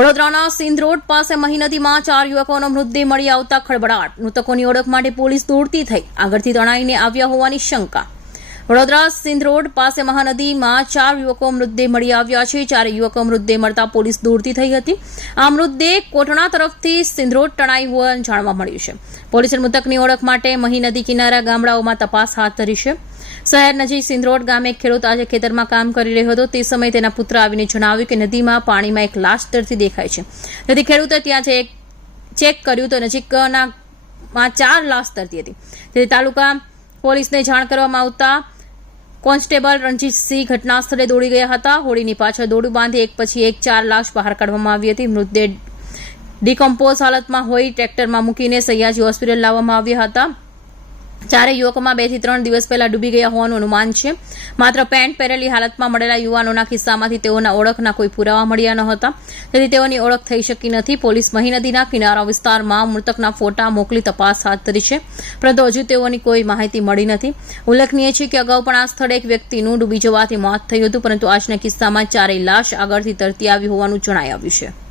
વડોદરાના સિંધ રોડ પાસે મહી નદીમાં ચાર યુવકોનો મૃતદેહ મળી આવતા ખળબળાટ મૃતકોની ઓળખ માટે પોલીસ દોડતી થઈ. આગળથી તણાઈને આવ્યા હોવાની શંકા. વડોદરા સિંધ રોડ પાસે મહાનદીમાં ચાર યુવકો મૃતદેહ મળી આવ્યા છે. ચારે યુવકો મૃતદેહ મળતા પોલીસ દોડતી થઈ હતી. આ મૃતદેહ કોટણા તરફથી સિંધ રોડ ટણાઈ હોવાનું જાણવા મળ્યું છે. પોલીસે મૃતકની ઓળખ માટે મહી નદી કિનારા ગામડાઓમાં તપાસ હાથ ધરી છે. શહેર નજીક સિંધરોડ ગામે એક ખેડૂત આજે ખેતરમાં કામ કરી રહ્યો હતો. તે સમયે તેના પુત્ર આવીને જણાવ્યું કે નદીમાં પાણીમાં એક લાશ તરતી દેખાય છે. તેથી ખેડૂતે ત્યાં જે ચેક કર્યું તો નજીકના ચાર લાશ તરતી હતી. તેથી તાલુકા પોલીસને જાણ કરવામાં આવતા કોન્સ્ટેબલ રણજીતસિંહ ઘટનાસ્થળે દોડી ગયા હતા. હોડીની પાછળ દોડું બાંધી એક પછી એક ચાર લાશ બહાર કાઢવામાં આવી હતી. મૃતદેહ ડિકમ્પોઝ હાલતમાં હોઈ ટ્રેક્ટરમાં મૂકીને સયાજી હોસ્પિટલ લાવવામાં આવ્યા હતા. ચારે યુવકોમાં બેથી ત્રણ દિવસ પહેલા ડૂબી ગયા હોવાનું અનુમાન છે. માત્ર પેન્ટ પહેરેલી હાલતમાં મળેલા યુવાનોના કિસ્સામાંથી તેઓના ઓળખના કોઈ પુરાવા મળ્યા ન હતા. તેથી તેઓની ઓળખ થઈ શકી નથી. પોલીસ મહી નદીના કિનારા વિસ્તારમાં મૃતકના ફોટા મોકલી તપાસ હાથ ધરી છે. પરંતુ હજુ તેઓની કોઈ માહિતી મળી નથી. ઉલ્લેખનીય છે કે અગાઉ પણ આ સ્થળે એક વ્યક્તિનું ડૂબી જવાથી મોત થયું હતું, પરંતુ આજના કિસ્સામાં ચારેય લાશ આગળથી તરતી આવી હોવાનું જણાઈ આવ્યું છે.